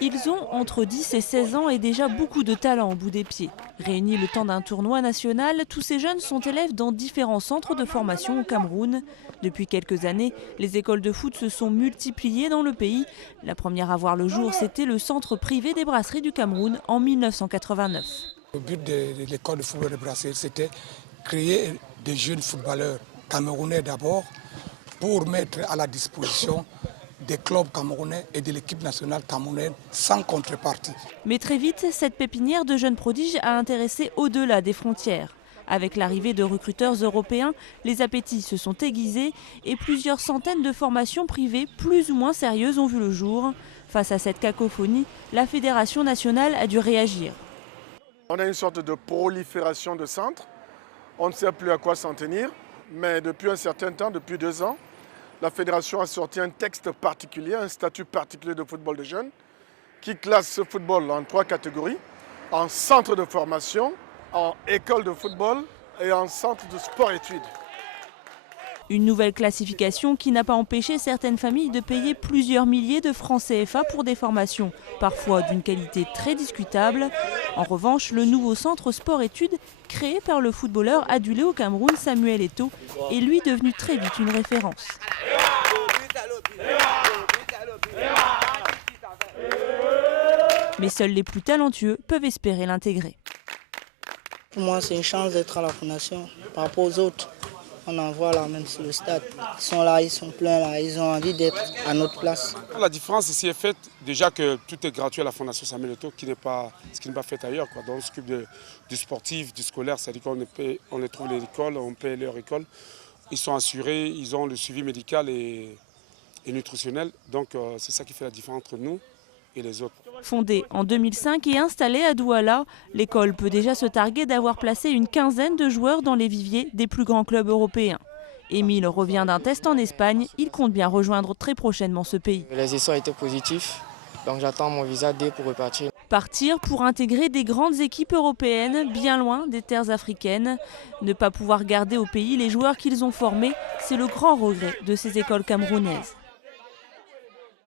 Ils ont entre 10 et 16 ans et déjà beaucoup de talent au bout des pieds. Réunis le temps d'un tournoi national, tous ces jeunes sont élèves dans différents centres de formation au Cameroun. Depuis quelques années, les écoles de foot se sont multipliées dans le pays. La première à voir le jour, c'était le centre privé des brasseries du Cameroun en 1989. Le but de l'école de football de brasserie, c'était créer des jeunes footballeurs camerounais d'abord pour mettre à la disposition des clubs camerounais et de l'équipe nationale camerounaise sans contrepartie. Mais très vite, cette pépinière de jeunes prodiges a intéressé au-delà des frontières. Avec l'arrivée de recruteurs européens, les appétits se sont aiguisés et plusieurs centaines de formations privées plus ou moins sérieuses ont vu le jour. Face à cette cacophonie, la Fédération nationale a dû réagir. On a une sorte de prolifération de centres. On ne sait plus à quoi s'en tenir, mais depuis un certain temps, depuis 2 ans, la Fédération a sorti un texte particulier, un statut particulier de football de jeunes, qui classe ce football en 3 catégories, en centre de formation, en école de football et en centre de sport-études. Une nouvelle classification qui n'a pas empêché certaines familles de payer plusieurs milliers de francs CFA pour des formations, parfois d'une qualité très discutable. En revanche, le nouveau centre sport-études, créé par le footballeur adulé au Cameroun Samuel Eto'o, est lui devenu très vite une référence. Mais seuls les plus talentueux peuvent espérer l'intégrer. Pour moi, c'est une chance d'être à la fondation par rapport aux autres. On en voit là même sur le stade. Ils sont là, ils sont pleins là, ils ont envie d'être à notre place. La différence ici est faite déjà que tout est gratuit à la Fondation Samuel Eto'o, ce qui n'est pas fait ailleurs. Donc on s'occupe du sportif, du scolaire, c'est-à-dire qu'on les trouve à l'école, on paye leur école. Ils sont assurés, ils ont le suivi médical et nutritionnel. Donc c'est ça qui fait la différence entre nous et les autres. Fondée en 2005 et installée à Douala, l'école peut déjà se targuer d'avoir placé une quinzaine de joueurs dans les viviers des plus grands clubs européens. Émile revient d'un test en Espagne, il compte bien rejoindre très prochainement ce pays. Les essais étaient positifs, donc j'attends mon visa D pour repartir. Partir pour intégrer des grandes équipes européennes, bien loin des terres africaines. Ne pas pouvoir garder au pays les joueurs qu'ils ont formés, c'est le grand regret de ces écoles camerounaises.